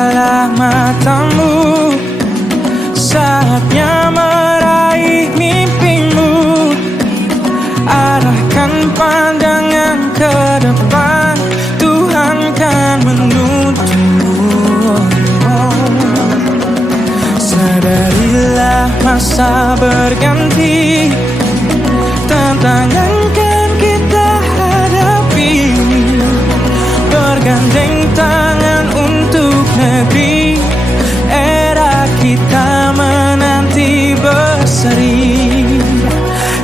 bukalah matamu, saatnya meraih mimpimu. Arahkan pandangan ke depan, Tuhan kan menuntunmu. Sadarilah masa berganti, tantangan kan kita hadapi. Bergandeng tangan untuk negeri, era kita menanti berseri.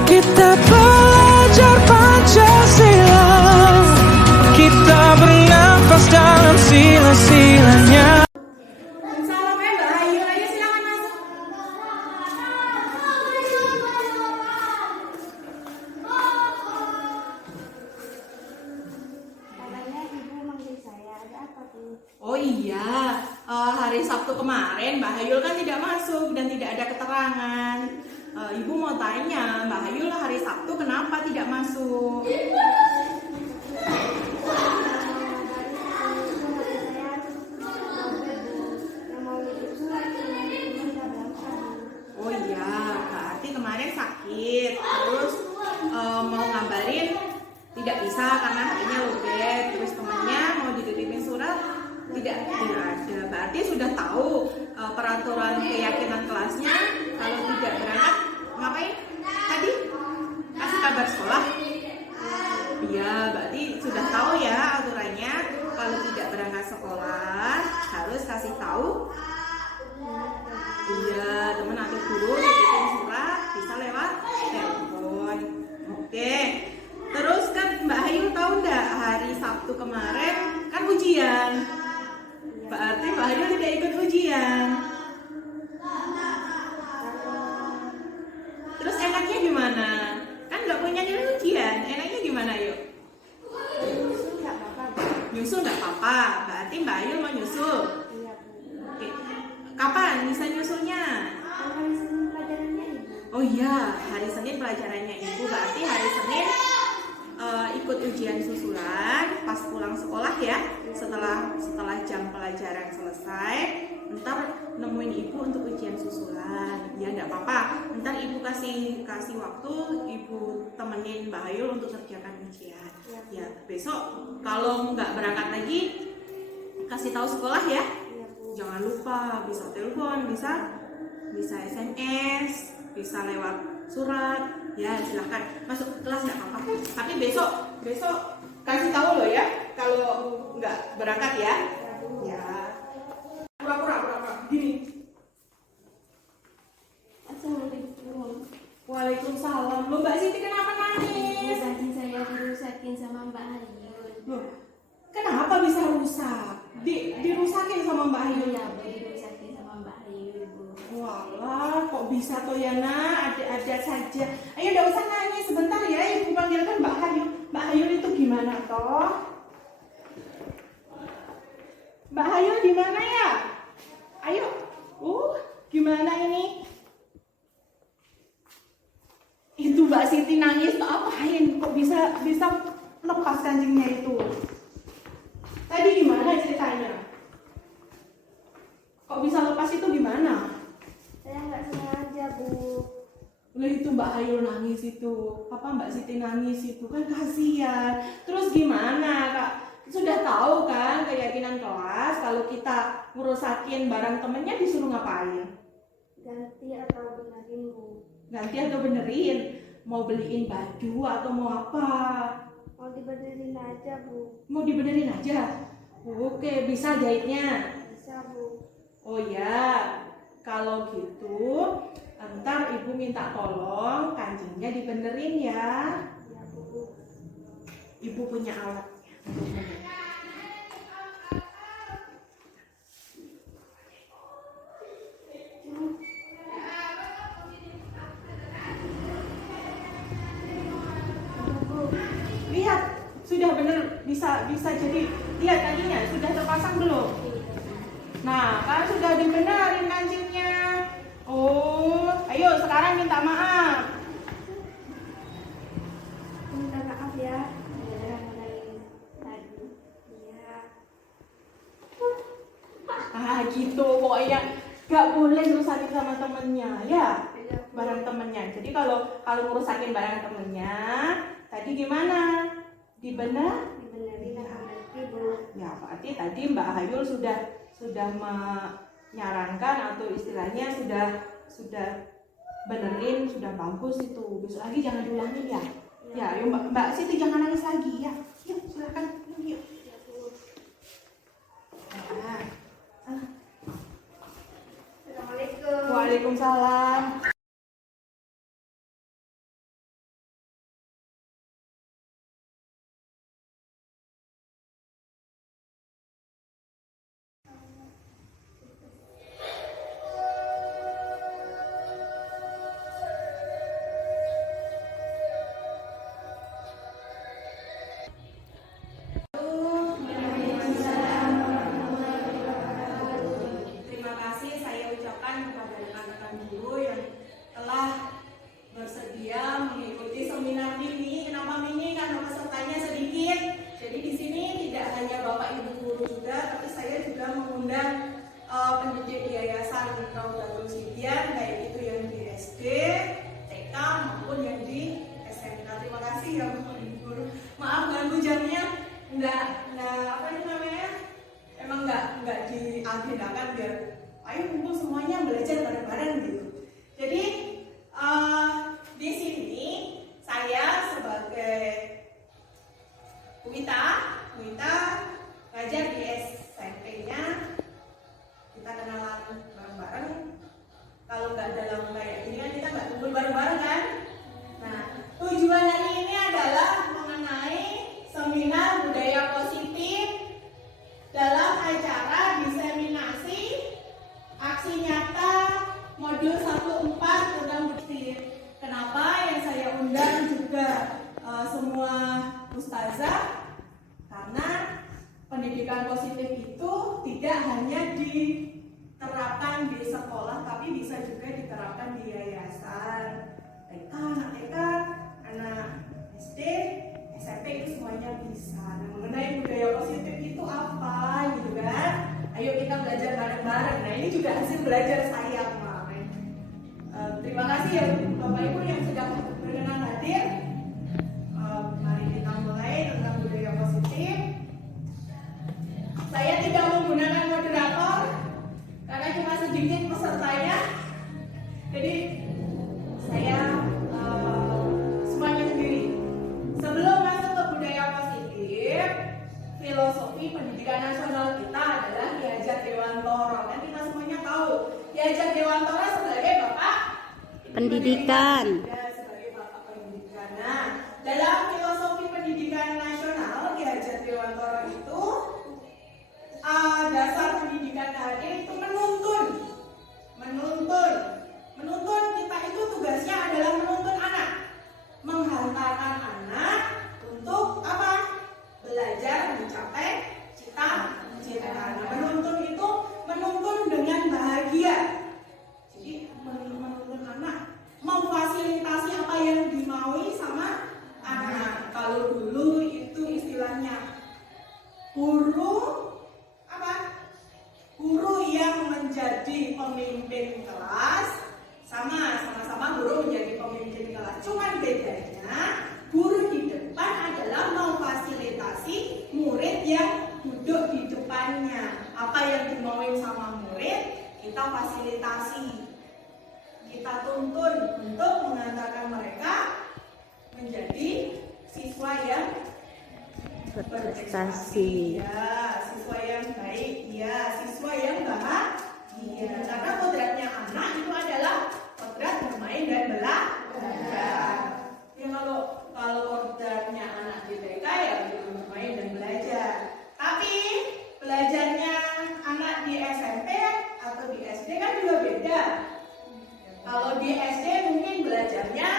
Kita belajar Pancasila, kita bernafas dalam sila-silanya. Oh iya, hari Sabtu kemarin Mbak Hayul kan tidak masuk dan tidak ada keterangan. Ibu mau tanya, Mbak Hayul hari Sabtu kenapa tidak masuk? Oh iya, berarti kemarin sakit, terus mau ngabarin tidak bisa karena harinya lobet, terus temannya mau dititipin surat tidak ada. Berarti sudah tahu peraturan keyakinan kelasnya kalau tidak berangkat ngapain? Tadi kasih kabar sekolah. Iya, berarti sudah tahu ya aturannya kalau tidak berangkat sekolah harus kasih tahu. Iya, teman atau guru titipin surat bisa lewat telepon. Oke. Terus kan Mbak Hayul tahu nggak hari Sabtu kemarin kan ujian. Berarti Mbak Hayul tidak ikut ujian. Terus enaknya gimana? Kan nggak punya nilai ujian. Enaknya gimana yuk? Nyusul nggak apa-apa. Berarti Mbak Hayul mau nyusul. Oke. Kapan bisa nyusulnya? Oh iya, hari Senin pelajarannya Ibu. Berarti hari Senin ikut ujian susulan pas pulang sekolah ya, setelah jam pelajaran selesai ntar nemuin ibu untuk ujian susulan ya, nggak apa-apa, ntar ibu kasih waktu, ibu temenin Mbak Hayul untuk kerjakan ujian ya. Besok kalau nggak berangkat lagi kasih tahu sekolah ya, jangan lupa, bisa telepon, bisa SMS, bisa lewat surat ya. Silahkan masuk kelas nggak apa-apa, tapi besok kasih tahu loh ya kalau nggak berangkat ya. Ya pura-pura gini. Assalamualaikum. Waalaikumsalam. Loh Mbak Siti kenapa nangis? Tadi saya dirusakin sama Mbak Hayul. Loh kenapa bisa rusak? Dirusakin sama Mbak Hayul? Ya, Bu, dirusakin sama Mbak Hayul, Bu. Walah, kok bisa toh ya nak, ada saja. Ayo nggak usah nangis, sebentar ya, ibu panggilkan Mbak Hayul. Mbak Hayul itu gimana toh? Mbak Hayul di mana ya? Ayo, gimana ini? Itu Mbak Siti nangis tuh apain? Kok bisa lepas kancingnya itu? Tadi gimana ceritanya? Kok bisa lepas itu gimana? Saya nggak sengaja, Bu. Lah itu Mbak Hayul nangis itu, apa Mbak Siti nangis itu kan kasihan. Terus gimana Kak? Sudah tahu kan keyakinan kelas kalau kita ngerusakin barang temennya disuruh ngapain? Ganti atau benerin, Bu? Ganti atau benerin? Mau beliin baju atau mau apa? Mau dibenerin aja, Bu. Mau dibenerin aja? Oke, bisa jahitnya? Bisa, Bu. Oh ya, kalau gitu ntar ibu minta tolong kancingnya dibenerin ya. Ya, Bu. Ibu punya alatnya. Lihat, sudah bener, bisa jadi. Lihat kakinya sudah terpasang belum? Nah, kan sudah dibenerin kancingnya. Oh, ayo sekarang minta maaf. Minta maaf ya. Beneran tadi. Iya. gitu. Pokoknya nggak boleh ngerusakin sama temennya, ya, barang temennya. Jadi kalau ngerusakin barang temennya, tadi gimana? Dibenerin sama ibu. Ya, berarti tadi Mbak Hayul sudah menyarankan atau istilahnya sudah benerin, sudah bagus itu. Besok lagi jangan diulangin ya. Ya, yuk Mbak Siti jangan nangis lagi ya. Yuk silakan. Yuk. Nah. Assalamualaikum. Waalaikumsalam. Terima kasih saya ucapkan kepada rekan-rekan guru yang telah bersedia mengikuti seminar ini. Kenapa mini? Karena pesertanya sedikit. Jadi di sini tidak hanya Bapak Ibu guru juga, tapi saya juga mengundang pendidik di Yayasan Raudatul Sidyan, baik itu yang di SD, TK maupun yang di SMK. Terima kasih ya Bapak Ibu guru. Maaf ganggu jamnya, enggak apa itu namanya? Emang nggak diagendakan biar ayo kumpul semuanya belajar bareng-bareng gitu. Jadi di sini saya sebagai Wita ngajar di SMP-nya, kita kenalan bareng-bareng. Kalau nggak dalam kayak ini kan kita nggak kumpul bareng-bareng kan. Nah, tujuan hari ini adalah mengenai seminar budaya positif dalam acara diseminasi aksi nyata modul 14 tentang positif. Kenapa yang saya undang juga semua ustazah? Karena pendidikan positif itu tidak hanya diterapkan di sekolah, tapi bisa juga diterapkan di yayasan, TK, anak TK, anak SD, SMP itu semuanya bisa. Nah, mengenai budaya positif itu apa gitu kan? Ayo kita belajar bareng-bareng. Nah, ini juga hasil belajar saya kemarin. Terima kasih ya Bapak Ibu yang sudah berkenan hadir. Mari kita mulai tentang budaya positif. Saya tidak menggunakan moderator karena cuma sedikit pesertanya. Jadi saya semuanya sendiri. Sebelum masuk ke budaya positif, filosofi pendidikan nasional kita adalah Ki Hajat Dewantoro. Dan kita semuanya tahu Ki Hajat Dewantoro sebagai Bapak Pendidikan. Sebagai Bapak Pendidikan. Nah, dalam filosofi pendidikan nasional Ki Hajat Dewantoro itu dasar pendidikan tadi itu menuntun kita itu tugasnya adalah menuntun anak, menghantarkan anak untuk apa? Belajar mencapai cita-cita. Menuntun itu menuntun dengan bahagia. Jadi menuntun anak, memfasilitasi apa yang dimaui sama anak. Kalau dulu itu istilahnya guru yang menjadi pemimpin kelas, sama-sama guru menjadi pemimpin kelas. Cuman bedanya guru di depan adalah memfasilitasi murid yang duduk di depannya. Apa yang dimauin sama murid, kita fasilitasi, kita tuntun untuk mengantarkan mereka menjadi siswa yang berprestasi, ya, siswa yang baik, ya, siswa yang bahagia. Karena kodratnya anak itu adalah kodrat bermain dan belajar. Ya kalau kodratnya anak di TK ya bermain dan belajar. Tapi belajarnya anak di SMP atau di SD kan juga beda. Kalau di SD mungkin belajarnya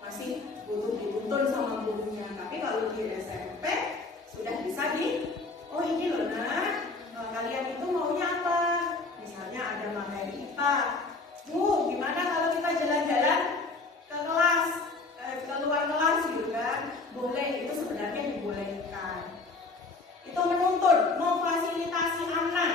masih butuh dituntun sama gurunya, tapi kalau di SMP sudah bisa oh ini loh nak, kalian itu maunya apa? Misalnya ada materi IPA, Bu, gimana kalau kita jalan-jalan ke kelas, keluar kelas gitu kan? Boleh, itu sebenarnya dibolehkan. Itu menuntun, memfasilitasi anak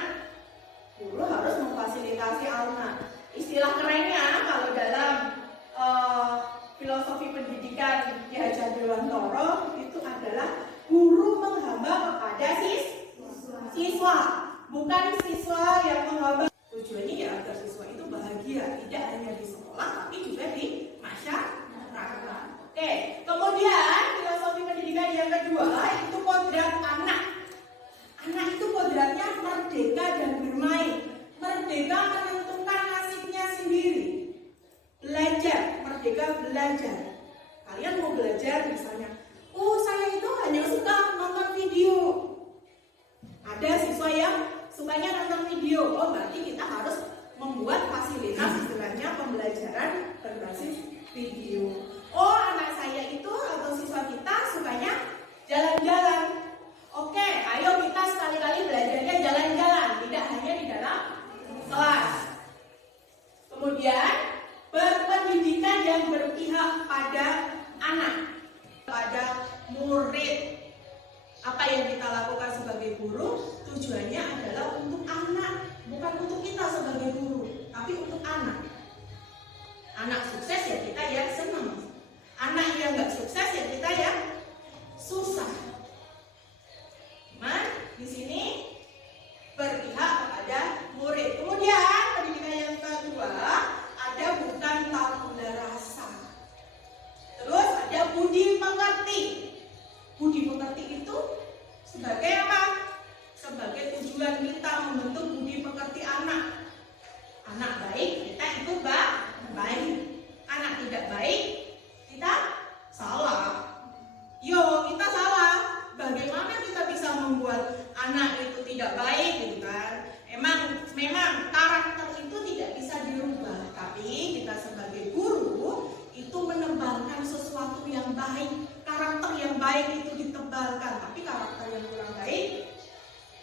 baik, karakter yang baik itu ditebalkan, tapi karakter yang kurang baik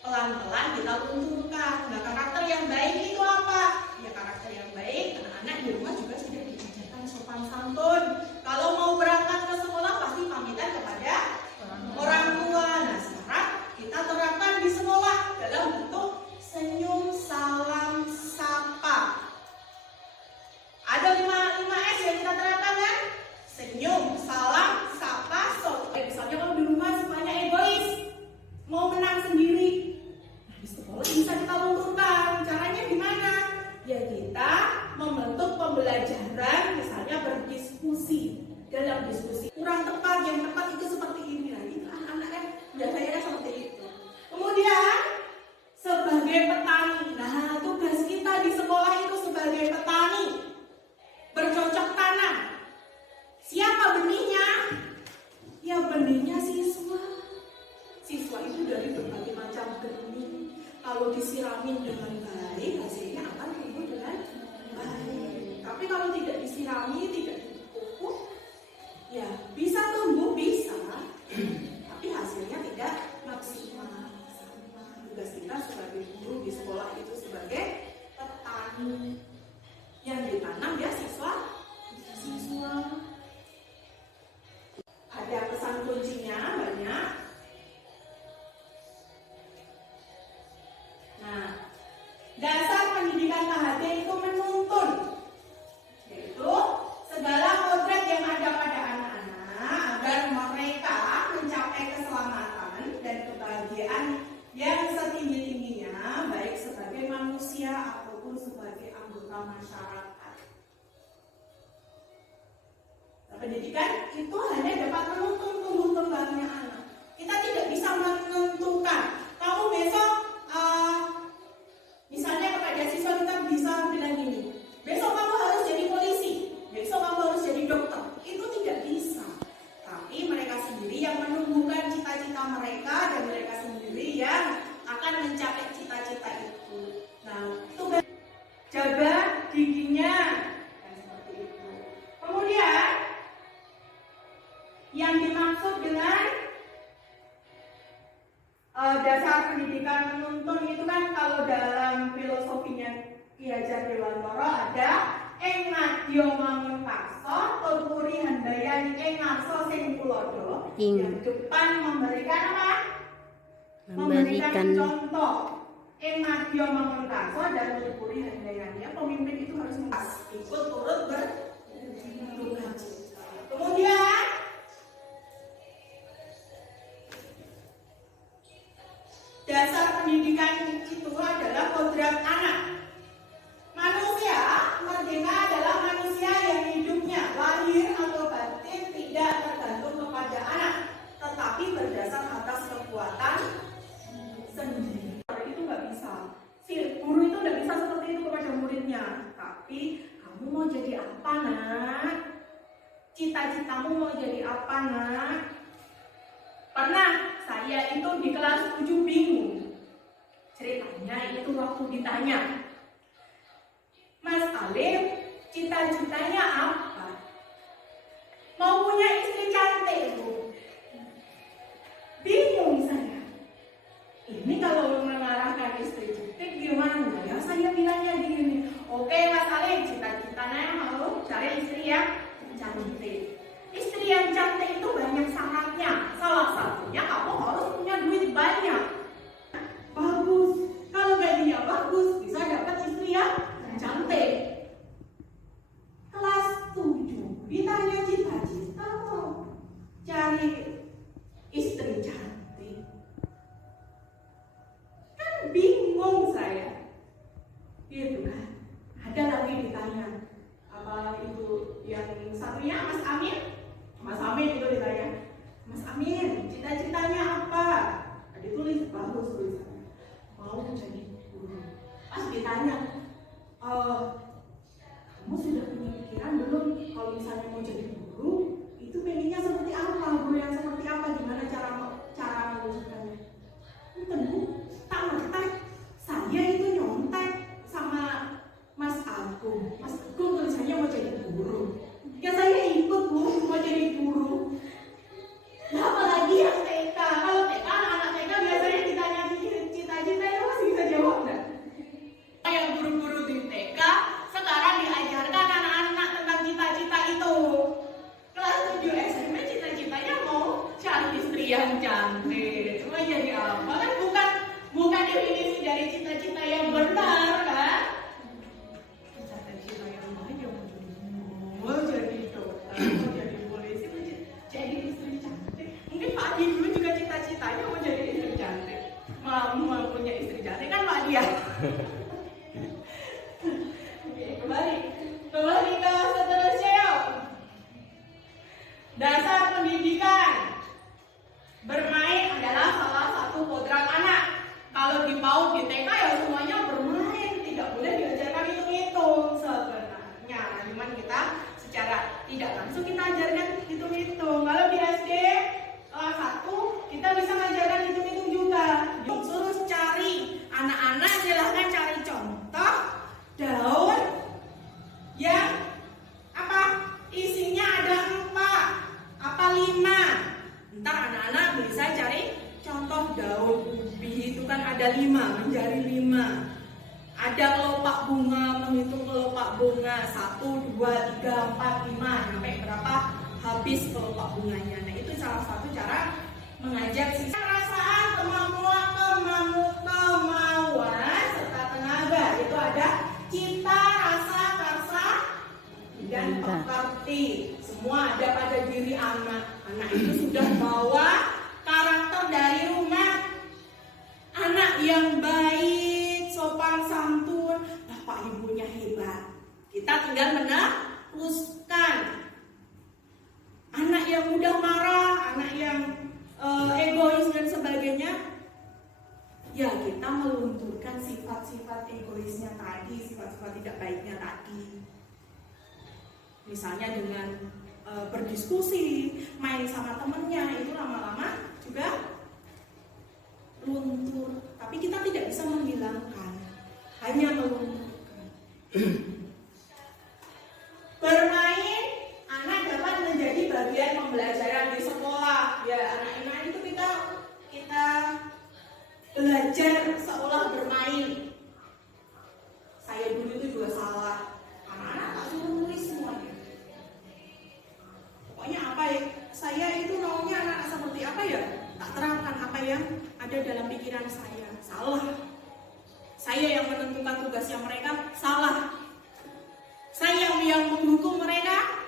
pelan-pelan kita lunturkan. Nah, karakter yang baik itu apa? Ya, karakter yang baik anak-anak di rumah juga sudah diajarkan sopan santun. Kalau mau berangkat ke sekolah pasti pamitan kepada orang tua. Nah, sekarang kita terapkan di sekolah dalam bentuk senyum, salam, sapa. Ada 5S yang kita terapkan kan? Senyum, salam, sapa, sopan. Misalnya kalau di rumah semuanya egois, mau menang sendiri. Nah, di sekolah bisa kita lunturkan. Caranya gimana? Ya, kita membentuk pembelajaran, misalnya berdiskusi. Dalam diskusi kurang tepat, yang tepat itu seperti ini. Nah, itu anak-anak kan biasanya seperti itu. Kemudian sebagai petani, nah tugas kita di sekolah itu sebagai petani bercocok tanam. Siapa benihnya? Ya, benihnya siswa. Siswa itu dari berbagai macam benih. Kalau disiramin dengan baik, hasilnya akan tumbuh dengan baik. Tapi kalau tidak disirami, tidak dipupuk, ya bisa tumbuh, bisa, tapi hasilnya tidak maksimal. Tugas kita sebagai guru di sekolah itu sebagai petani. Yang ditanam ya siswa. Ada pesan kuncinya banyak. Nah, dasar pendidikan KHD itu menuntun, yaitu segala kodrat yang ada pada anak-anak agar mereka mencapai keselamatan dan kebahagiaan yang setinggi-tingginya, baik sebagai manusia ataupun sebagai anggota masyarakat. Nah, pendidikan itu hanya dapat menuntun tumbuh kembangnya anak. Kita tidak bisa menentukan. Kamu besok, misalnya kepada siswa kita bisa bilang gini, besok kamu harus jadi polisi, besok kamu harus jadi dokter. Itu tidak bisa. Tapi mereka sendiri yang menumbuhkan cita-cita mereka dan mereka sendiri yang akan mencapai cita-cita itu. Nah, tugas jaga giginya dan seperti itu. Kemudian yang dimaksud dengan dasar pendidikan menuntun itu kan kalau dalam filosofinya Ki Hajar Dewantara ada ing ngadya mangun paksa tuturi handayani ing ngarsa sing tulodo. Yang depan memberikan apa? Memberikan contoh. Ing ngadya mangun paksa dan tuturi handayani. Pemimpin itu harus ikut turut berduka cita. Kemudian dasar pendidikan itu adalah kodrat anak. Manusia merdeka adalah manusia yang hidupnya lahir atau batin tidak tergantung kepada anak, tetapi berdasar atas kekuatan sendiri. Itu nggak bisa. Si guru itu nggak bisa seperti itu kepada muridnya. Tapi kamu mau jadi apa, nak? Cita-citamu mau jadi apa, nak? Pernah saya itu di kelas 7 bingung. Ceritanya itu waktu ditanya, Mas Alif, cita-citanya apa? Mau punya istri cantik, Bu. Bingung saya. Ini kalau mengarahkan istri cantik gimana? Ya saya bilangnya gini, oke Mas Alif, cita-citanya mau cari istri yang cantik. Istri yang cantik itu banyak syaratnya. Salah satunya kamu harus punya duit banyak. Bagus. Kalau gajinya bagus, bisa dapat istri yang cantik. Kelas 7 ditanya cita-cita mau cari istri cantik. Kan bingung saya. Gitu kan. Ada lagi ditanya. Apa itu yang satunya Mas Amin? Mas Amin itu ditanya, Mas Amin, cita-citanya apa? Ditulis bagus tulisannya, mau jadi guru. Pas ditanya, kamu sudah punya pikiran belum kalau misalnya mau jadi guru, itu pengennya seperti apa guru yang istri yang cantik. Cuma jadi apa kan bukan definisi dari cita-cita yang benar kan? Cita-cita yang baik mau jadi dokter, mau jadi polisi, mau jadi istri cantik. Mungkin Pak Adi dulu juga cita-citanya mau jadi istri cantik. Mau punya istri cantik kan Pak Dia. Oke, kembali ke seterusnya yuk. Dasar pendidikan. Bermain adalah salah satu kodrat anak. Kalau di PAUD, di TK ya semuanya bermain, tidak boleh diajarkan hitung-hitung sebenarnya. Cuman kita secara tidak langsung kita ajarkan hitung-hitung. Kalau di SD kelas 1 kita bisa mengajarkan hitung-hitung juga. Suruh cari, anak-anak silahkan cari contoh daun yang apa isinya ada 4 apa 5. Ntar anak-anak bisa cari contoh daun ubi itu kan ada 5, menjadi 5. Ada kelopak bunga, menghitung kelopak bunga 1, 2, 3, 4, 5 sampai berapa habis kelopak bunganya. Nah itu salah satu cara mengajar siswa. Perasaan, kemauan serta tenaga itu ada cita, rasa, karsa, dan pekerti. Semua ada pada diri anak. Anak itu sudah bawa karakter dari rumah. Anak yang baik, sopan santun, bapak ibunya hebat. Kita tinggal meneruskan. Anak yang mudah marah, anak yang egois dan sebagainya, ya kita melunturkan sifat-sifat egoisnya tadi, sifat-sifat tidak baiknya tadi. Misalnya dengan berdiskusi, main sama temennya, itu lama-lama juga luntur. Tapi kita tidak bisa menghilangkan, hanya melunturkan. Bermain, anak dapat menjadi bagian pembelajaran di sekolah. Ya, anak-anak itu kita belajar seolah bermain. Saya dulu itu juga salah. Anak-anak tak suruh nulis semuanya. Pokoknya apa ya? Saya itu maunya anak seperti apa ya? Tak terangkan apa yang ada dalam pikiran saya. Salah. Saya yang menentukan tugasnya mereka. Salah. Saya yang menghukum mereka.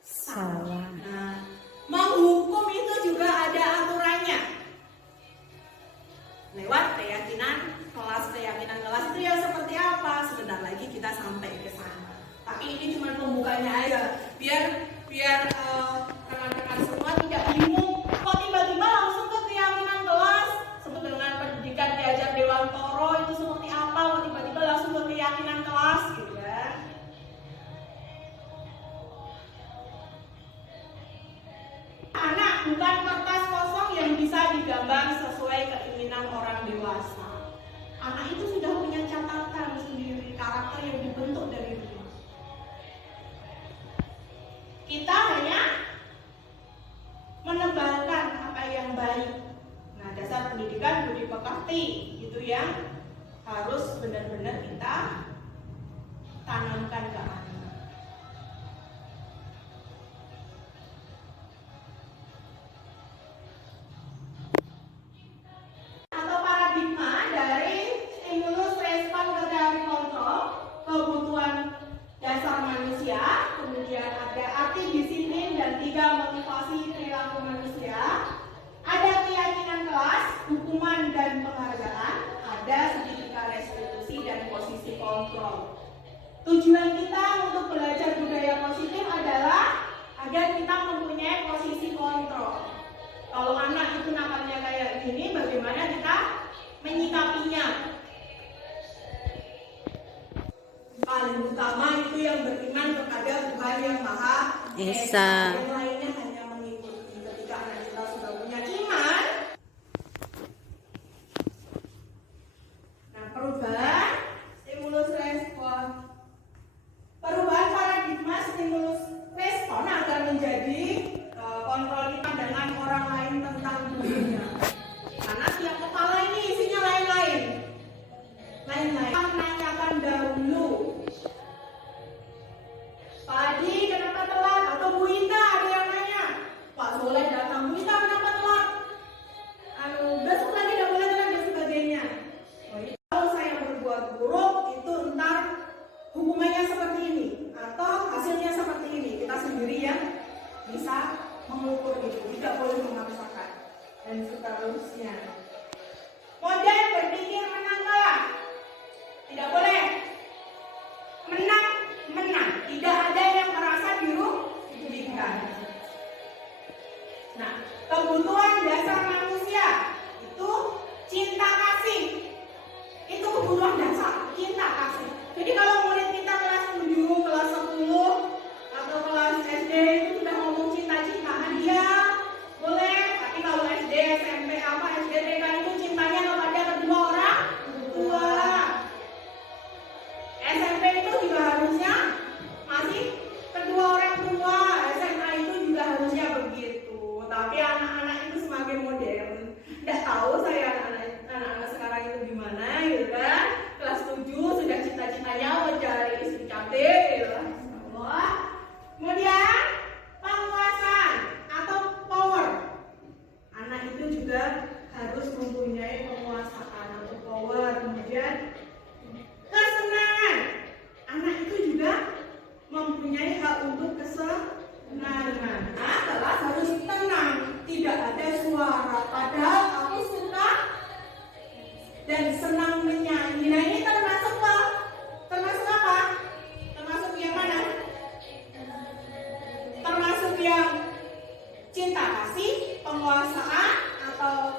Salah. Nah, menghukum itu juga ada aturannya. Lewat keyakinan kelas itu ya seperti apa? Sebentar lagi kita sampai ke sana. Tapi ini cuma pembukanya aja. Biar rekan-rekan semua tidak bingung. Kok tiba-tiba langsung ke keyakinan kelas? Sebut dengan pendidikan diajar Dewantoro itu seperti apa? Kok tiba-tiba langsung ke keyakinan kelas gitu ya? Anak bukan kertas kosong yang bisa digambar sesuai keinginan orang dewasa. Anak itu sudah punya catatan sendiri, karakter yang dibentuk dari rumah. Kita hanya menebalkan apa yang baik. Nah, dasar pendidikan budi pekerti itu yang harus benar-benar kita tanamkan ke anak. Atau paradigma dari stimulus respon ke teori kontrol, kebutuhan dasar manusia, kemudian ada arti disiplin dan 3 motivasi perilaku manusia, ada keyakinan kelas, hukuman dan penghargaan, ada segitiga restitusi dan posisi kontrol. Tujuan kita untuk belajar budaya positif adalah agar kita mempunyai posisi kontrol. Kalau anak itu nakalnya kayak gini, bagaimana kita menyikapinya? Paling utama itu yang beriman kepada Tuhan yang Maha Esa. Yang lainnya hanya mengikuti. Ketika anak kita sudah punya iman, nah perubahan stimulus respon, perubahan paradigma stimulus respon agar menjadi kontrol kita dengan orang lain tentang dunia. Karena tiap kepala ini isinya lain-lain. Menanyakan dahulu, Pak Adi kenapa telat? Atau Bu Indah ada yang dan seterusnya. Mode berpikir menang kalah. Tidak boleh. Menang, menang. Tidak ada yang merasa dirugikan. Nah, kebutuhan dasar manusia itu cinta kasih. Itu kebutuhan dasar, cinta kasih. Jadi kalau murid kita kelas 7, kelas 10 atau kelas SD itu sudah ngomong cinta-cintaan dia, boleh. Tapi kalau SD, SMP, SD, TK itu cintanya kepada kedua orang tua. SMP itu juga harusnya masih kedua orang tua. SMA itu juga harusnya begitu. Tapi anak-anak itu semakin modern. Tidak tahu saya anak-anak sekarang itu gimana gitu kan. Kelas 7 sudah cita-citanya mencari istri cantik gitu. Allah. Kemudian penguasaan atau power. Anak itu juga harus mempunyai penguasaan atau power. Kemudian kesenangan. Anak itu juga mempunyai hak untuk kesenangan. Nah, kelas harus tenang, tidak ada suara. Padahal aku suka dan senang menyanyi. Nah, ini termasuk apa? Termasuk apa? Termasuk yang mana? Termasuk yang cinta kasih, penguasaan, atau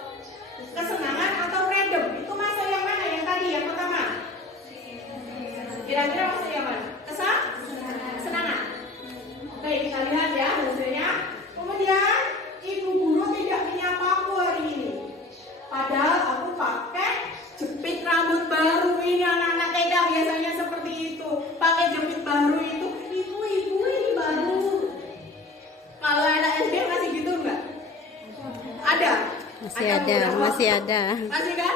kesenangan, atau freedom. Itu masuk yang mana? Yang tadi, yang pertama. Kira-kira masuk yang mana? Kesenangan. Baik, kita lihat ya hasilnya. Kemudian ibu guru tidak menyapa aku hari ini. Padahal aku pakai jepit rambut baru. Ini anak-anak TK biasanya seperti itu. Pakai jepit baru itu. Ibu ini baru. Kalau anak SD masih gitu enggak? Ada? Masih ada. Masih kan?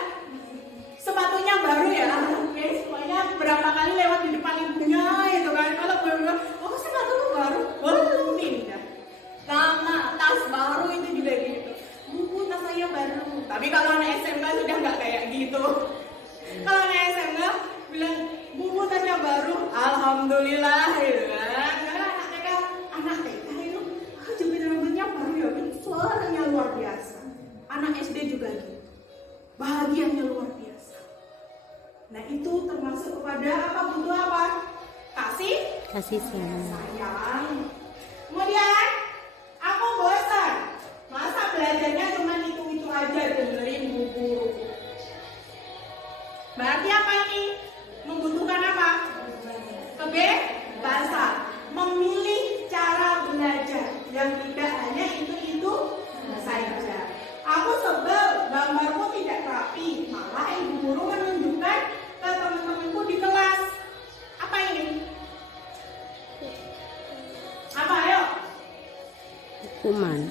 Sepatunya baru ya. Oke, semuanya berapa kali lewat di depan ibunya itu kan. Kalau baru, oh sepatu baru, belum pindah. Lama, tas baru itu juga gitu. Bu, tas saya baru. Tapi kalau anak SMK sudah nggak kayak gitu. Kalau anak SMK bilang, bu, tasnya baru, alhamdulillah gitu kan. Karena anak TK itu, jepit rambutnya baru ya, suaranya luar biasa. Anak SD juga gitu, bahagianya luar biasa. Nah itu termasuk kepada apa? Butuh apa? Kasih sayang. Kemudian aku bosan. Masa belajarnya cuma itu aja, dengerin bu guru. Berarti apa ini? Membutuhkan apa? Kebebasan. Memilih cara belajar yang tidak hanya itu saja. Aku sebel gambarku tidak rapi. Malah ibu guru menunjukkan ke teman-temanku di kelas. Apa ini? Apa ayo? Hukuman.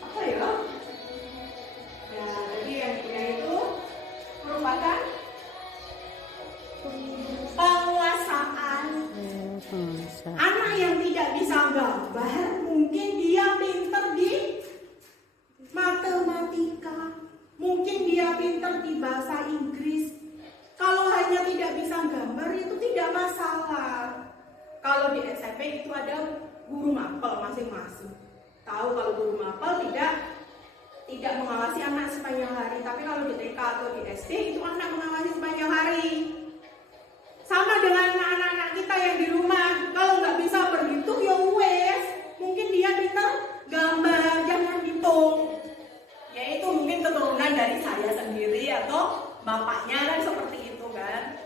Apa ya? Ya, jadi yang itu merupakan penguasaan. Anak yang tidak bisa gambar, mungkin dia pintar di matematika, mungkin dia pintar di bahasa Inggris. Kalau hanya tidak bisa gambar itu tidak masalah. Kalau di SMP itu ada guru mapel masing-masing. Tahu kalau guru mapel tidak mengawasi anak sepanjang hari. Tapi kalau di TK atau di SD itu anak mengawasi sepanjang hari. Sama dengan anak-anak kita yang di rumah. Kalau nggak bisa berhitung ya wes. Mungkin dia pintar gambar, jangan hitung. Yaitu mungkin keturunan dari saya sendiri atau bapaknya kan seperti itu kan.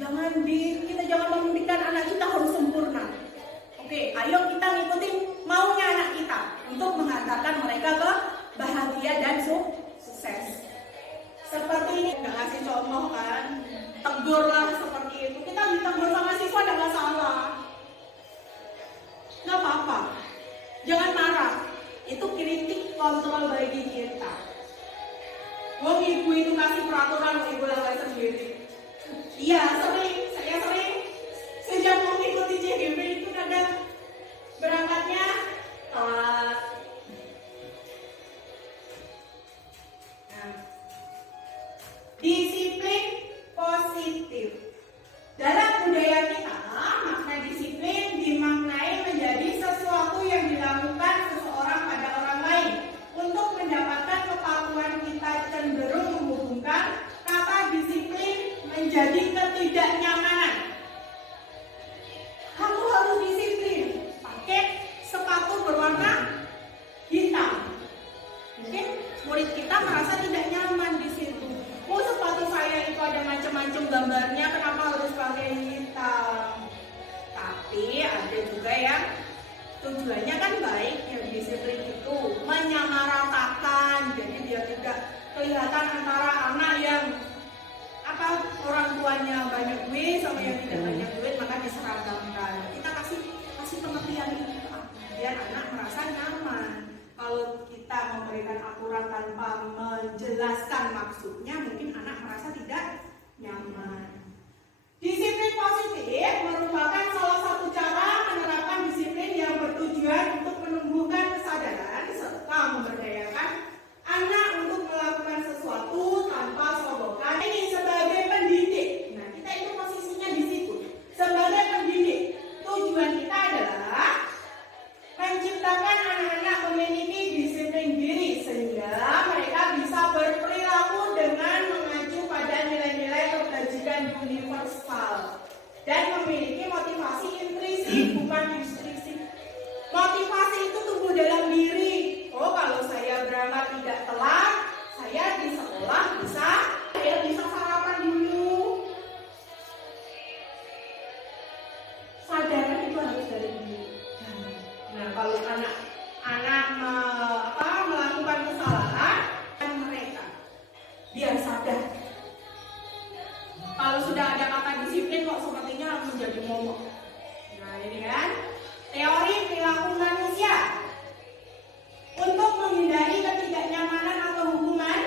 Kita jangan memimpikan anak kita harus sempurna. Oke, ayo kita ngikutin maunya anak kita untuk menghantarkan mereka ke bahagia dan sukses. Seperti ini, nggak ngasih contoh kan, tegurlah seperti itu. Kita ditegur sama siswa nggak masalah, nggak apa-apa. Jangan marah, itu kritik kontrol bagi kita. Wong ibu itu kasih peraturan, ibu lakukan sendiri. Iya, saya sering sejak mengikuti CGB itu kadang berangkatnya telat. Nah, disiplin positif. Dalam budaya kita, makna disiplin dimaknai menjadi sesuatu yang dilakukan seseorang pada orang lain untuk mendapatkan murid kita merasa tidak nyaman di situ. Oh, sepatu saya itu ada macam-macam gambarnya, kenapa harus pakai hitam? Tapi ada juga yang tujuannya kan baik, yang disiplin itu menyamaratakan, jadi biar tidak kelihatan antara anak yang orang tuanya banyak duit sama yang tidak banyak duit, maka diseragamkan. Kita kasih pengertian itu biar anak merasa nyaman. Kalau kita memberikan aturan tanpa menjelaskan maksudnya, mungkin anak merasa tidak nyaman. Disiplin positif merupakan salah satu cara menerapkan disiplin yang bertujuan untuk menumbuhkan kesadaran serta memberdayakan anak untuk melakukan sesuatu tanpa sogokan. Ini sebagai pendidik. Nah, kita itu posisinya di situ. Sebagai pendidik, tujuan kita adalah menciptakan anak-anak memiliki disiplin diri sehingga mereka bisa berperilaku dengan mengacu pada nilai-nilai kebajikan universal dan memiliki motivasi intrinsik bukan ekstrinsik. Motivasi itu tumbuh dalam diri. Oh, kalau saya berangkat tidak telat, saya di sekolah bisa sarapan dulu. Sadaran itu harus dari diri. Nah, kalau anak melakukan kesalahan, mereka biar sadar. Kalau sudah ada kata disiplin kok sepertinya menjadi momok. Nah, ini kan teori perilaku manusia untuk menghindari ketidaknyamanan atau hubungan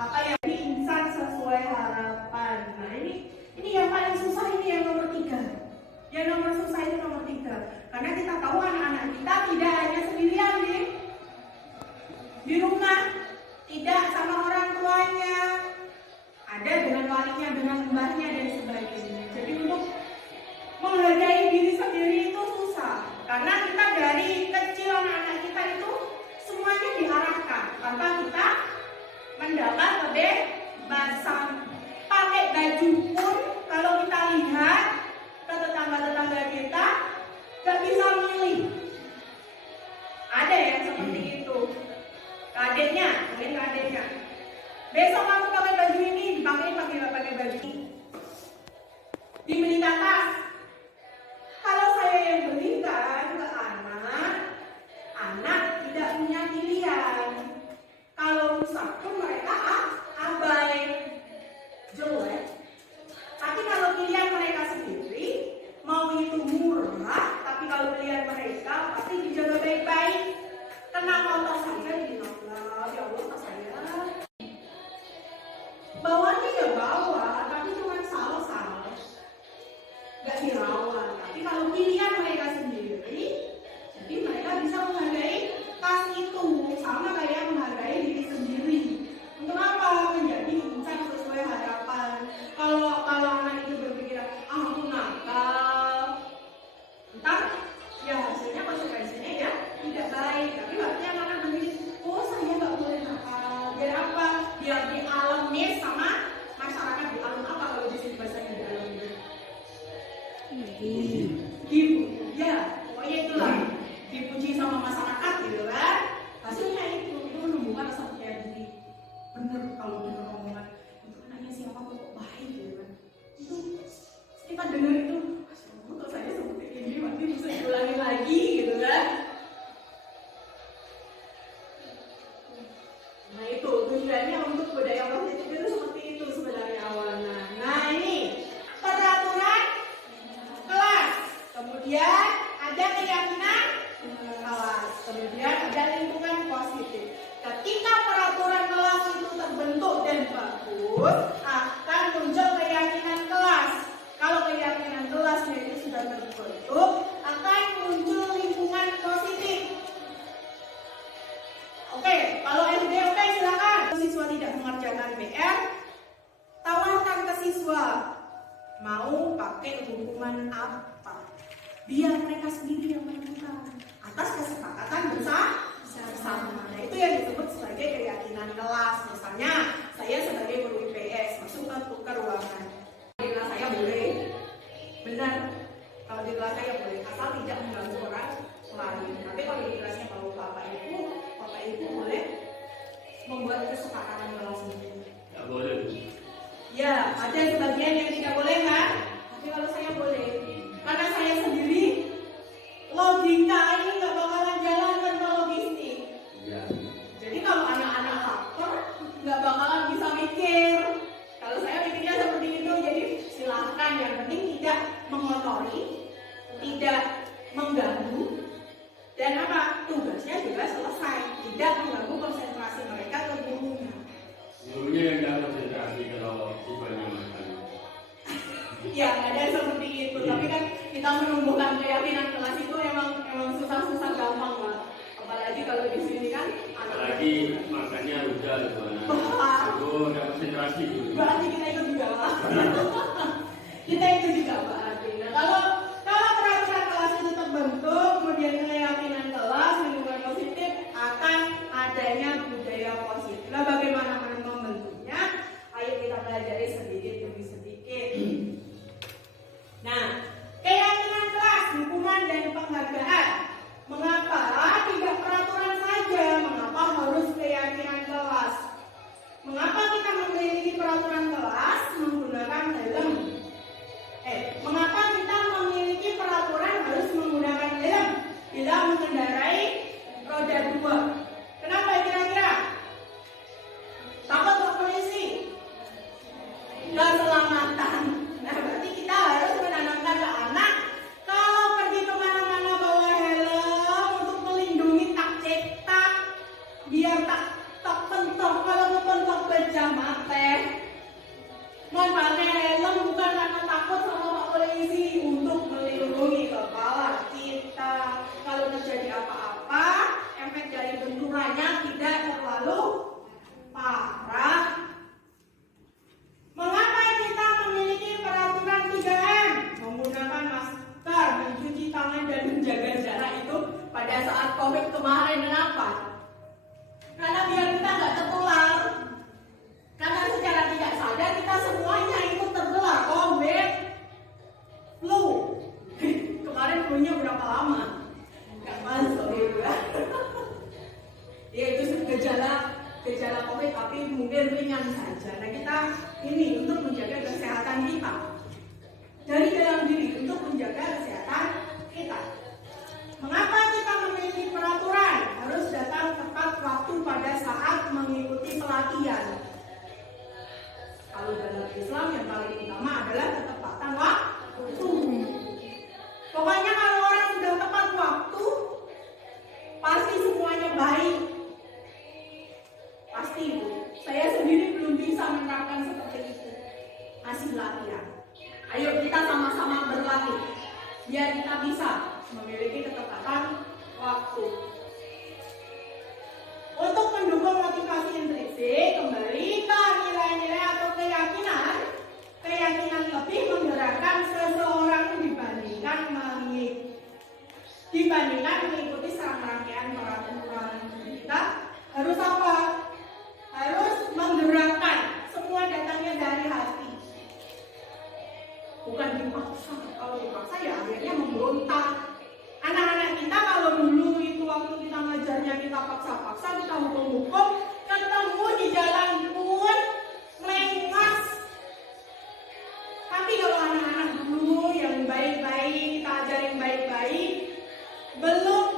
apa yang insan sesuai harapan. Nah, ini yang paling susah, ini yang nomor 3. Yang nomor susah itu nomor 3. Karena kita tahu anak-anak kita tidak hanya sendirian di rumah, tidak sama orang tuanya, ada dengan walinya, dengan mbahnya dan sebagainya. Jadi untuk menghargai diri sendiri itu susah, karena kita dari kecil anak-anak kita itu semuanya diarahkan tanpa kita mendapat kebebasan. Pakai baju pun kalau kita lihat ke tetangga-tetangga kita gak bisa milih. Ada yang seperti itu. Kadeknya, mungkin kadeknya. Besok kamu pakai baju ini, pakai baju ini. Dibelikan tas. Kalau saya yang belikan ke anak tidak punya pilihan. Kalau rusak pun mereka abai, jelek. Tapi kalau pilihan mereka sendiri, mau itu murah, tapi kalau pilihan mereka pasti dijaga baik-baik. Kenapa tas saja dibilang, ya Allah tas saya. Bawahnya ya bawah, tapi cuma salah-salah. Gak dirawat. Tapi kalau pilihan mereka sendiri, jadi mereka bisa menghargai tas itu sama kayak menghargai diri sendiri. Untuk apa? Menjadi insan sesuai harapan. Kalau anak itu berpikiran, aku nakal, entar ya hasilnya konsekuensinya ya tidak baik. Tapi waktunya anak berpikir, oh saya nggak boleh nakal. Biar apa? Biar dialami sama masyarakat. Di alam apa kalau di sini bahasanya dialami? Gitu, ya, pokoknya itulah dipuji sama masyarakat gitu kan. Hasilnya itu menumbuhkan rasa percaya diri. Bener kalau dengar omongan itu anaknya siapa kok baik gitu kan. Itu kita dengar itu, kok saya seperti ini, nanti bisa diulangi lagi gitu kan. Nah itu tujuannya untuk budaya positif itu seperti itu sebenarnya awalnya. Nah ini peraturan kelas, kemudian ada keyakinan kelas, kemudian ada lingkungan positif. Ketika peraturan kelas itu terbentuk dan bagus, akan muncul keyakinan kelas. Kalau keyakinan kelasnya itu sudah terbentuk, akan muncul lingkungan positif. Oke, kalau SD oke silakan. Siswa tidak mengerjakan PR, tawarkan ke siswa mau pakai hukuman apa, biar mereka sendiri yang menentukan atas kesepakatan bersama. Nah, itu yang disebut sebagai keyakinan kelas. Misalnya saya sebagai guru IPS masuk ke ruangan, di kelas saya boleh, benar, kalau di kelas saya boleh asal tidak mengganggu orang lain. Tapi kalau di kelasnya kalau bapak ibu boleh membuat membuat kesepakatan kelas itu. Nggak boleh. Ya, ada sebagian yang tidak boleh kan? Tapi kalau saya boleh, karena saya sendiri logika ini nggak bakalan jalan tanpa logistik. Iya. Jadi kalau anak-anak hardcore nggak bakalan bisa mikir. Kalau saya mikirnya seperti itu, jadi silahkan, yang penting tidak mengotori, tidak mengganggu, dan apa? Tugasnya juga selesai, tidak mengganggu konsentrasi mereka ke gurunya. Gurunya yang nggak konsentrasi kalau siswanya makan. Ya, nggak ada seperti itu. Tapi kan kita menumbuhkan keyakinan kelas itu emang susah-susah gampang lah. Apalagi kalau di sini kan Apalagi makannya udah gitu anak. Wah. Aduh, nggak konsentrasi gitu. berarti kita ikut juga Pak. Kita ikut juga berarti. Nah, kalau peraturan kelas itu terbentuk, kemudian keyakinan kelas, lingkungan positif, akan adanya budaya positif. Nah, bagaimana membentuknya? Ayo kita pelajari sedikit demi sedikit. Nah, keyakinan kelas, hukuman dan penghargaan. Mengapa tidak peraturan saja? Mengapa harus keyakinan kelas? Mengapa kita memiliki peraturan kelas menggunakan helm? Mengapa kita memiliki peraturan harus menggunakan helm bila mengendarai roda 2? Kenapa kira-kira? Takut ke polisi? Keselamatan. Nah, berarti kita harus menanamkan ke anak kalau pergi kemana-mana bawa helm untuk melindungi tak cetak, biar tak pentok, kalau mentok pecah mata. Pakai helm bukan karena takut sama Pak Polisi, untuk melindungi kepala kita. Kalau terjadi apa-apa, efek dari benturannya tidak terlalu parah. Mengapa kita memiliki peraturan 3M? Menggunakan masker, mencuci tangan, dan menjaga jarak itu pada saat COVID kemarin. Kenapa? Karena biar kita nggak tertular. Karena secara tidak sadar kita semuanya ikut tertular COVID, flu. Kemarin flu-nya berapa lama? Nggak masuk ya. Ya itu gejala COVID, tapi mungkin ringan saja. Nah, kita ini untuk menjaga kesehatan kita dari dalam diri, untuk menjaga kesehatan kita. Mengapa kita memiliki peraturan harus datang tepat waktu pada saat mengikuti pelatihan? Kalau dalam Islam yang paling utama adalah ketepatan waktu. Pokoknya kalau orang sudah tepat waktu, pasti semuanya baik. Pasti Bu. Saya sendiri belum bisa menerapkan seperti itu. Masih latihan. Ayo kita sama-sama berlatih biar kita bisa memiliki ketepatan waktu. Untuk mendukung motivasi intrinsik, kembali ke nilai-nilai atau keyakinan lebih menggerakkan seseorang dibandingkan mengikuti serangkaian peraturan. Kita harus apa? Harus menggerakkan, semua datangnya dari hati, bukan dipaksa. Kalau dipaksa ya akhirnya memberontak. Anak-anak kita kalau dulu itu waktu kita ngajarnya kita paksa-paksa, kita hukum-hukum, ketemu di jalan pun melengos. Tapi kalau anak-anak dulu yang baik-baik, kita ajarin baik-baik, belum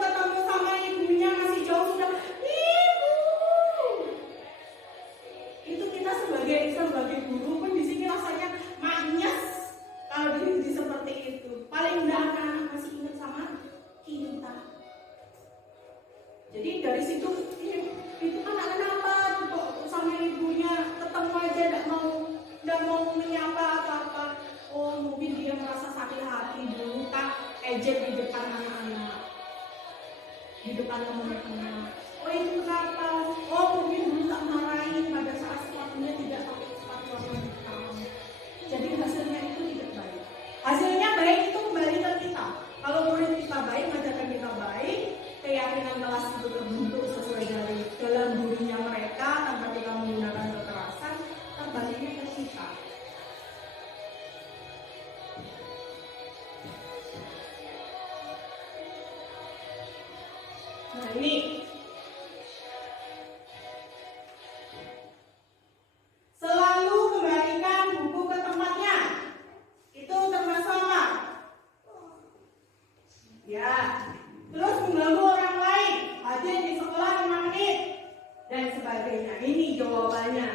sebagainya. Ini jawabannya.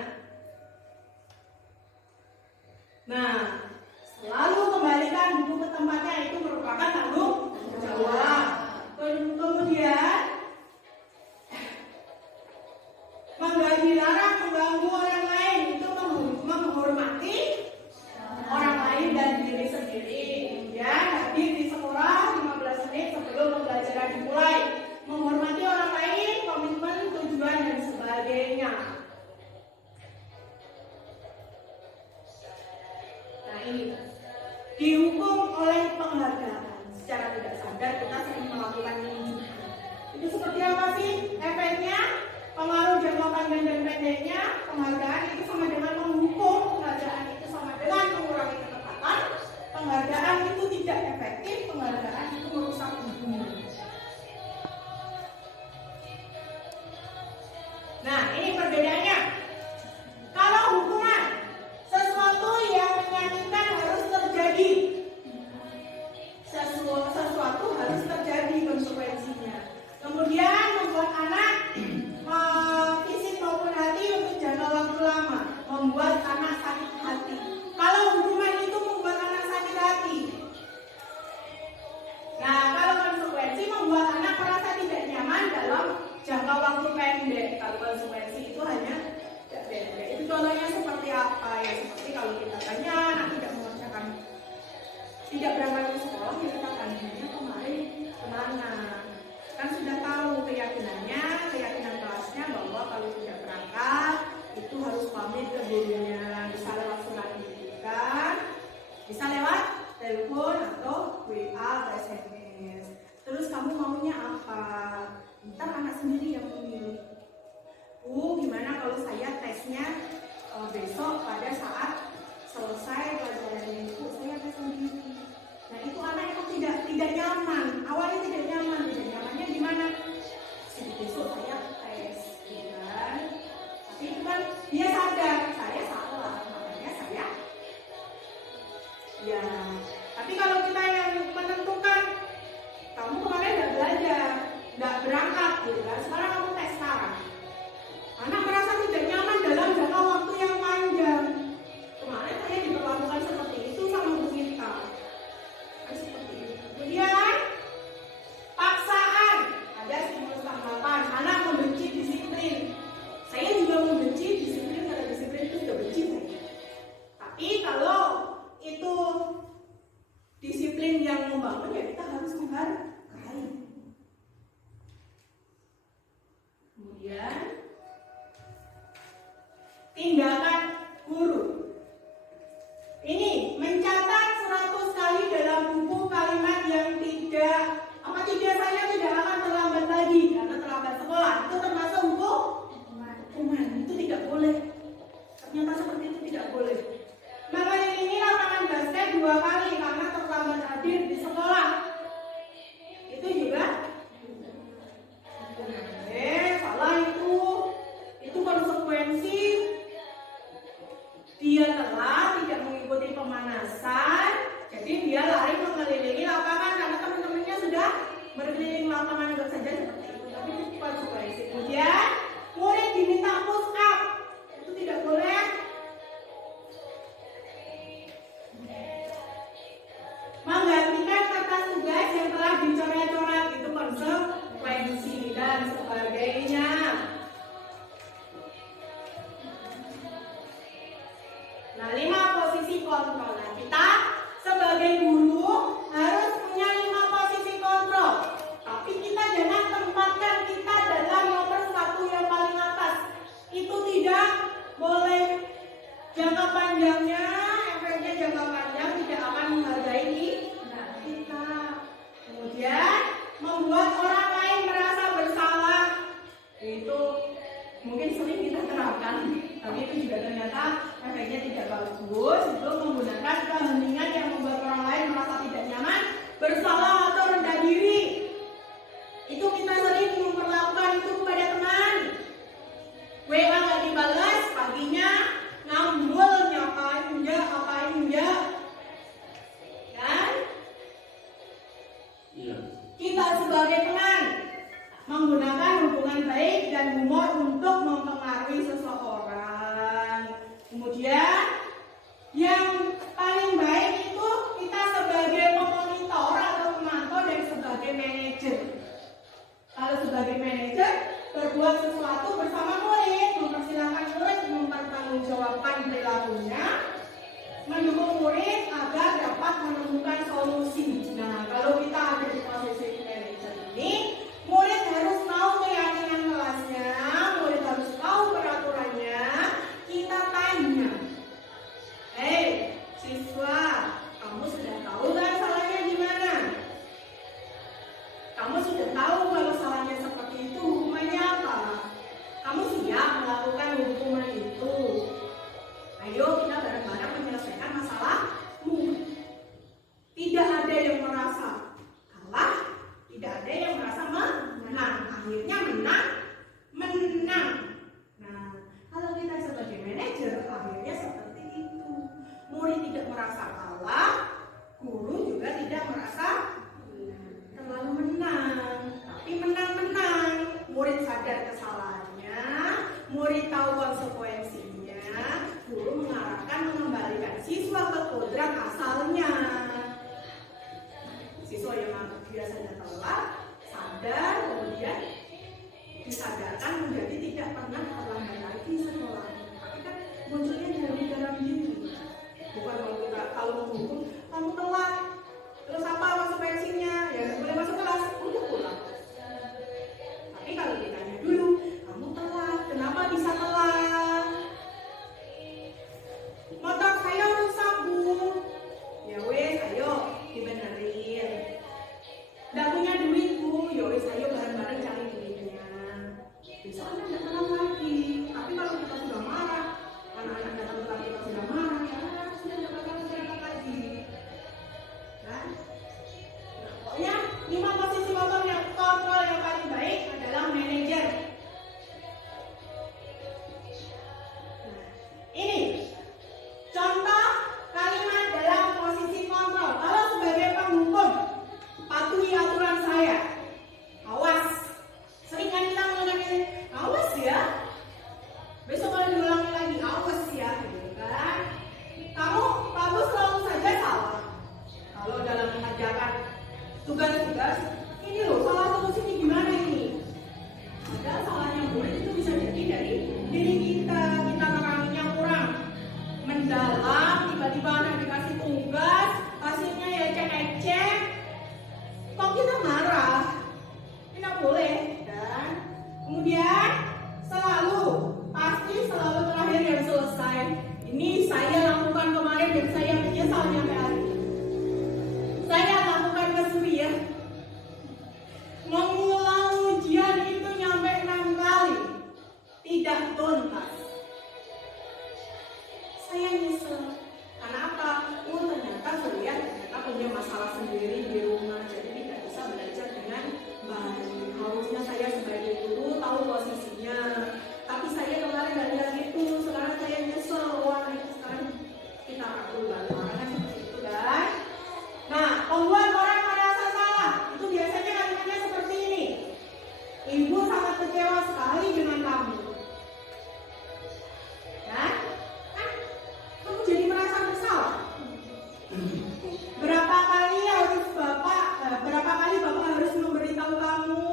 Nah, selalu kembalikan buku ke tempatnya, itu merupakan tanggung jawab. Kemudian dilarang mengganggu orang lain, itu menghormati orang lain dan diri sendiri. Kemudian hadir di sekolah 15 menit sebelum pembelajaran dimulai, menghormati orang lain, komitmen, tujuan dan sebagainya. Nah ini dihukum oleh penghargaan. Secara tidak sadar kita sering melakukan ini. Itu seperti apa sih efeknya? Pengaruh jangka panjang dan pendeknya. Penghargaan itu sama dengan menghukum, penghargaan itu sama dengan mengurangi ketepatan. Penghargaan itu tidak efektif, penghargaan itu merusak hubungan. Nah, ini perbedaannya. Kalau hukuman, sesuatu yang menyakitkan harus terjadi. Sesuatu harus terjadi konsekuensinya. Kemudian membuat anak fisik maupun hati untuk jangka waktu lama, membuat anak sakit hati. Kalau hukuman itu membuat anak sakit hati. Nah, kalau konsekuensi membuat anak merasa tidak nyaman dalam jangka waktu pendek. Kalau konsekuensi itu hanya pendek. Itu contohnya seperti apa ya? Seperti kalau kita tanya anak tidak berangkat ke sekolah, ya kita tanya kemarin kemana? Kan sudah tahu keyakinan kelasnya bahwa kalau tidak berangkat itu harus pamit ke gurunya, bisa lewat surat pendidikan, bisa lewat telepon atau WA atau SMS. Terus kamu maunya apa? Ntar anak sendiri yang memilih. Gimana kalau saya tesnya besok pada saat selesai pelajaran itu saya tes sendiri. Nah itu anak itu tidak nyaman. Awalnya tidak nyamannya gimana? Besok saya tes, kan? Tapi itu kan dia sadar saya salah, makanya saya. Ya. Tapi kalau kita yang menentukan, kamu kemarin nggak belajar, nggak berangkat, gitu kan? Sekarang kamu tes sekarang. Anak merasa tidak nyaman dalam jangka waktu yang panjang. Kemarin saya diperlakukan seperti itu sama Bu Mirta. Seperti itu. Kemudian paksaan, ada stimulus tanggapan. Anak membenci disiplin. Saya juga membenci disiplin karena disiplin itu sudah benci saya. Tapi kalau itu disiplin yang membangun, ya kita harus menghargai. Kemudian tindakan guru. Ini mencatat 100 kali dalam buku kalimat yang tidak saya tidak akan terlambat lagi karena terlambat sekolah. Itu termasuk hukuman. Itu tidak boleh. Ternyata seperti itu tidak boleh. Mengelilingi lapangan basket 2 kali karena terlambat hadir di sekolah. Itu juga salah itu. Itu konsekuensi. Dia telah tidak mengikuti pemanasan, jadi dia lari mengelilingi lapangan karena teman-temannya sudah berkeliling lapangan saja seperti itu. Tapi itu konsekuensi. Kemudian murid diminta push up, itu tidak boleh. Menggantikan kertas tugas yang telah dicoret-coret, itu konsekuensi dan sebagainya. Nah, 5 posisi kontrol. Nah, kita sebagai guru harus punya 5 posisi kontrol. Tapi kita jangan tempatkan kita dalam nomor 1 yang paling atas. Itu tidak boleh. Jangka panjangnya, efeknya jangka panjang tidak akan menghargai kita. Kemudian membuat orang lain merasa bersalah. Itu mungkin sering kita terapkan, tapi itu juga ternyata efeknya tidak bagus. Itu menggunakan keheningan yang membuat orang lain merasa tidak nyaman, bersalah atau rendah diri. Itu kita sering memperlakukan itu kepada teman. WA nggak dibalas, paginya ngambul, apain enggak. Kan? Iya. Kita sebagai teman menggunakan hubungan baik dan humor untuk mempengaruhi rumah itu. Ayo kita bareng-bareng menyelesaikan masalahmu. Tidak ada yang merasa kalah, tidak ada yang merasa menang. Akhirnya menang. Nah, kalau kita sebagai manajer akhirnya seperti itu. Murid tidak merasa kalah, guru juga tidak merasa terlalu menang, tapi menang. Murid sadar kesalahannya, murid tahu konsekuensinya, guru mengarahkan mengembalikan siswa ke kodrat asalnya. Siswa yang biasanya telat, sadar, kemudian disadarkan menjadi tidak pernah terlambat lagi sekolah. Tapi kan munculnya dari dalam diri. Bukan kalau menghukum, kamu telat, terus apa konsekuensinya? Ya boleh masuk kelas, udah pulang. Tapi kalau ditanya dulu, kamu telat, kenapa bisa telat? Motor saya rusak, Bu. Ya wes, ayo dibenerin. Nggak punya duit, Bu. Ya wes, ayo bareng-bareng cari duitnya. Besok Anda nggak telat lagi. Tapi kalau kita sudah marah, anak-anak datang telat kita sudah marah, ya sudah nggak bakal telat lagi. Kan? Nah, pokoknya 5 posisi motor yang kontrol yang paling baik adalah manajer. Nah, ini contoh kalimat dalam posisi kontrol. Kalau sebagai penghukum, patuhi aturan saya. Awas. Sering kan kita ngomong ini, awas ya. Besok kalau diulangi lagi, awas ya, gitu kan? Kamu selalu saja salah. Kalau dalam mengerjakan tugas-tugas, ini loh salah solusinya gimana ini? Padahal salahnya murid itu bisa jadi dari diri kita neranginya kurang mendalam, tiba-tiba anak dikasih tugas, hasilnya ya ecek-ecek, kok kita marah? Tidak boleh, kan? Kemudian pasti selalu terakhir yang selesai. Ini saya lakukan kemarin dan saya menyesal sampai hari ini. Saya lakukan kesuri ya. Mengulang ujian itu nyampe 6 kali. Tidak tuntas. Saya nyesel. Karena apa? Ternyata saya punya masalah sendiri di rumah. Jadi tidak bisa belajar dengan baik. Harusnya saya sebagai guru tahu posisinya. Tapi saya kemarin nggak lihat itu. Sekarang saya nyesel. Wah, itu sekarang kita atur bareng-bareng seperti itu kan. Nah, membuat orang merasa salah itu biasanya kalimatnya seperti ini. Ibu sangat kecewa sekali dengan kamu. Kan? Kamu jadi merasa bersalah. Berapa kali Bapak harus memberitahu kamu?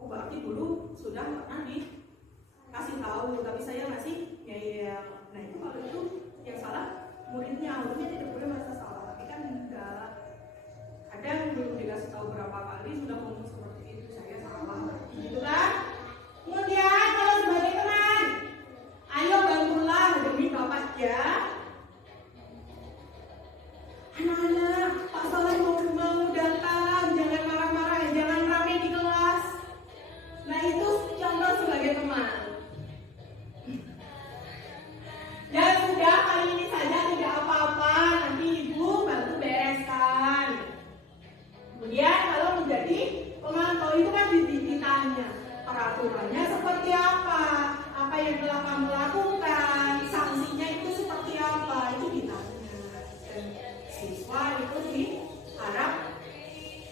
Oh, berarti dulu sudah pernah dikasih tahu, tapi saya masih ya. Nah, itu kalau itu yang salah muridnya, harusnya tidak boleh merasa salah, tapi kan enggak. Kadang belum dikasih tahu berapa kali sudah ngomong seperti itu, saya salah, gitu kan? Kemudian kalau sebagai teman, ayo bantulah demi Bapak ya. Anak-anak, Pak Saleh mau datang, jangan marah-marah, jangan rame di kelas. Nah, itu contoh sebagai teman. Ya sudah, kali ini saja tidak apa-apa, nanti ibu bantu bereskan. Kemudian kalau menjadi pemantau itu kan ditanya peraturannya seperti apa yang telah kamu lakukan, sanksinya itu seperti apa, itu ditanya. Dan siswa itu diharap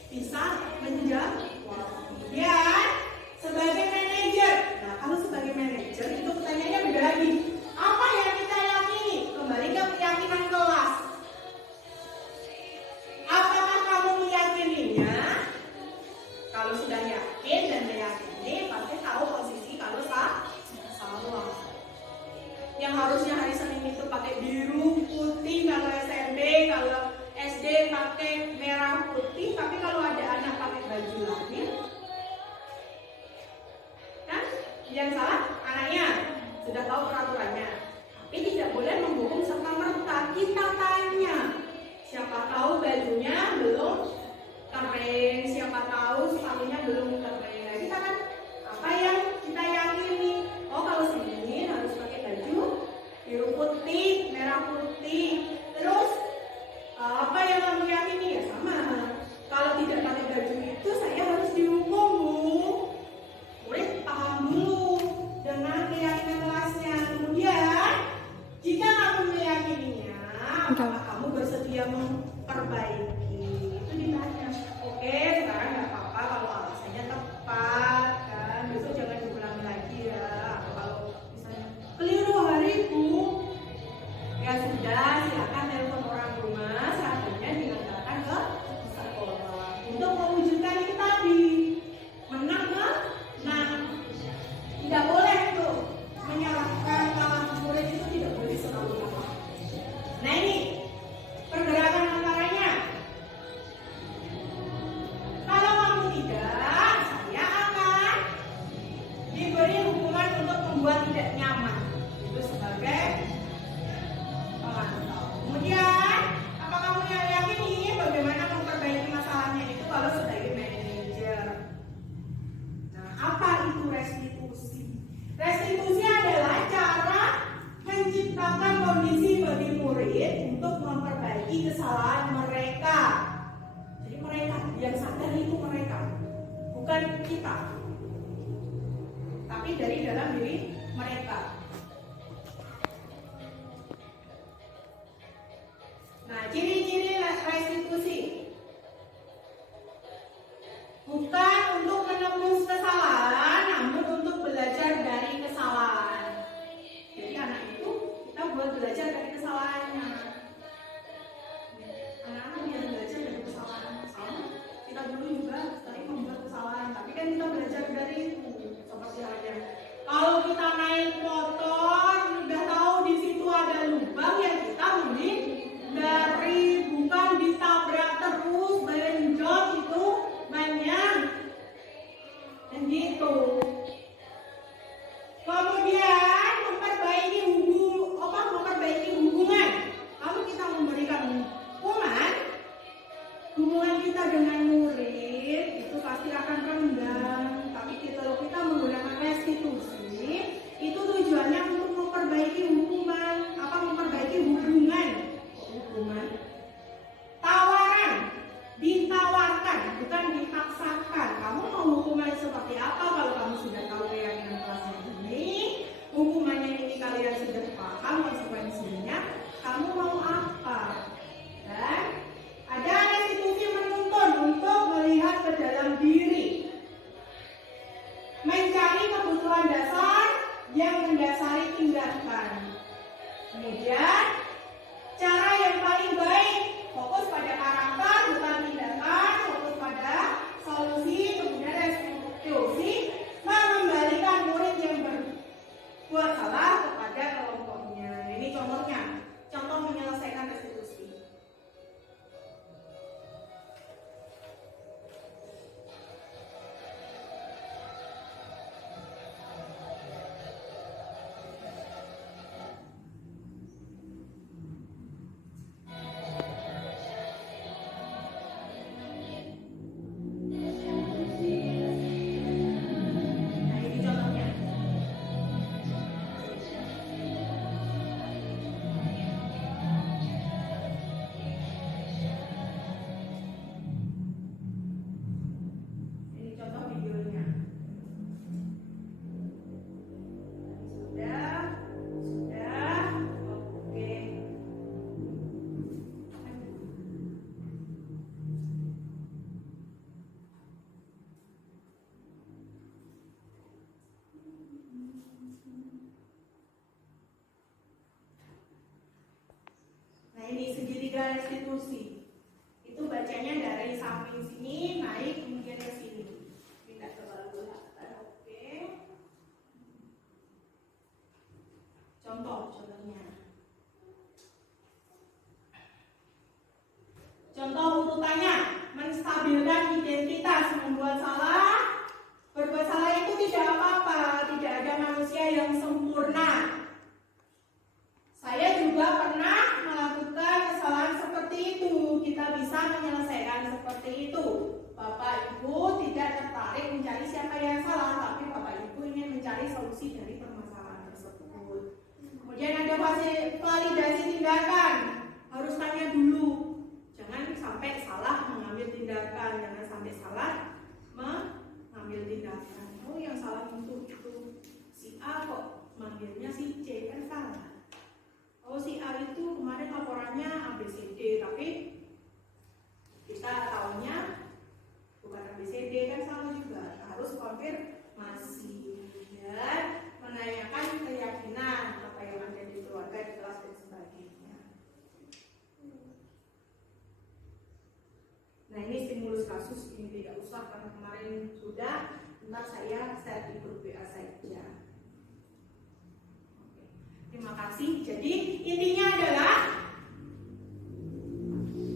bisa menjawab. Kemudian sebagai manajer, nah kalau sebagai manajer itu pertanyaannya beda lagi. Apa yang kita yakini? Kembali ke keyakinan kelas. Apakah kamu meyakininya? Kalau sudah yakin dan meyakini, pasti tahu posisi kalau salah. Yang harusnya hari Senin itu pakai biru, putih kalau SMP, kalau SD pakai merah putih, tapi kalau ada anak pakai baju lain, kan? Yang salah anaknya sudah tahu peraturannya, tapi tidak boleh menghukum serta-merta. Kita tanya, siapa tahu bajunya belum kering, siapa tahu sepatunya belum kering. Nah, kita kan apa yang kita yakini? Oh, memperbaiki. Itu ditanya. Oke, sekarang nggak apa-apa kalau alasannya tepat kan. Besok jangan diulangi lagi ya. Atau kalau misalnya keliru hari Bu, ya sudah, silakan telepon orang rumah, selanjutnya diantarkan ke sekolah untuk mewujudkan itu tadi. Menang. Tidak boleh tuh menyalahkan kalah murid, itu tidak boleh sekali. Nah ini pergerakan antaranya. Kalau kamu tidak, saya akan diberi hukuman untuk membuat tidak nyaman. Itu sebagai pemantau. Kemudian, apa kamu yang yakini bagaimana memperbaiki masalahnya itu kalau sebagai manajer? Nah, apa itu restitusi? Restitusi adalah cara menciptakan kondisi bagi murid untuk memperbaiki kesalahan mereka. Jadi mereka yang sadar itu mereka, bukan kita, tapi dari dalam diri mereka. Nah, ciri-ciri restitusi bukan untuk menebus kesalahan, namun untuk belajar dari kesalahan. Jadi anak itu kita buat belajar dari kesalahannya. Anak-anak biar belajar dari kesalahan. Sama kita dulu juga sering membuat kesalahan, tapi kan kita belajar dari itu. Seperti halnya kalau kita naik motor, udah tahu di situ ada lubang, yang kita mending dari, bukan ditabrak terus, benjol itu banyak dan gitu. Kemudian memperbaiki hubungan. Kalau kita memberikan hubungan kita dengan murid itu pasti akan renggang. Tapi kalau kita menggunakan restitusi, itu tujuannya untuk memperbaiki hubungan. Memperbaiki hubungan. Tawaran, ditawarkan, bukan dipaksakan. Kamu mau hukuman seperti apa? Kalau kamu sudah tahu keyakinan kelasnya ini, hukumannya ini kalian sudah paham konsekuensinya, kamu mau apa? Dan ada restitusi menuntun untuk melihat ke dalam diri, mencari kebutuhan dasar yang mendasari tindakan. Kemudian cara yang paling baik, fokus pada karakter bukan tindakan, fokus pada solusi. Kemudian restitusi mengembalikan murid yang berbuat salah kepada kelompoknya. Ini contohnya, contoh menyelesaikan restitusi. Ini segitiga restitusi. Itu bacanya dari samping sini naik kemudian ke sini. Pindah ke bawah. Oke. Contohnya. Contoh urutannya, menstabilkan identitas, membuat salah. Berbuat salah itu tidak apa-apa, tidak ada manusia yang sempurna. Saya juga pernah melakukan kesalahan seperti itu. Kita bisa menyelesaikan seperti itu. Bapak Ibu tidak tertarik mencari siapa yang salah, tapi Bapak Ibu ingin mencari solusi dari permasalahan tersebut. Kemudian ada validasi tindakan. Harus tanya dulu. Jangan sampai salah mengambil tindakan. Jangan sampai salah mengambil tindakan. Oh, yang salah itu si A kok manggilnya si C, kan salah. Oh, si A itu kemarin laporannya ABCD, tapi chat, ikut WA saja. Terima kasih. Jadi intinya adalah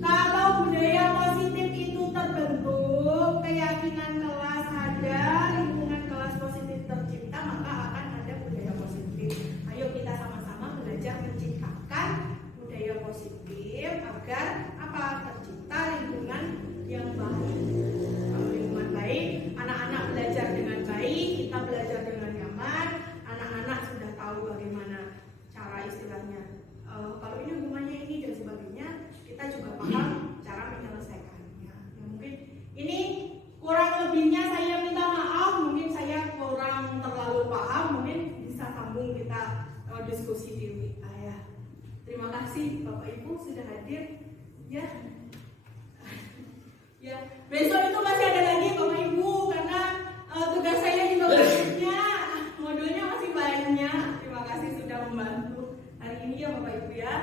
kalau budaya positif itu terbentuk, keyakinan kelas ada, lingkungan kelas positif tercipta, maka akan ada budaya positif. Ayo kita sama-sama belajar menciptakan budaya positif agar apa? Tercipta lingkungan yang baik. Kalau lingkungan baik, anak-anak belajar dengan baik, kita belajar dengan nyaman, anak-anak sudah tahu bagaimana cara istilahnya. Kalau ini hubungannya ini dan sebagainya, kita juga paham cara menyelesaikannya. Ya, mungkin ini kurang lebihnya saya minta maaf, mungkin saya kurang terlalu paham, mungkin bisa sambung kita diskusi di WA ya. Terima kasih Bapak Ibu sudah hadir ya. Ya, besok itu masih ada lagi Bapak Ibu karena tugas saya juga banyak, modulnya masih banyak. Terima kasih sudah membantu hari ini ya Bapak Ibu ya.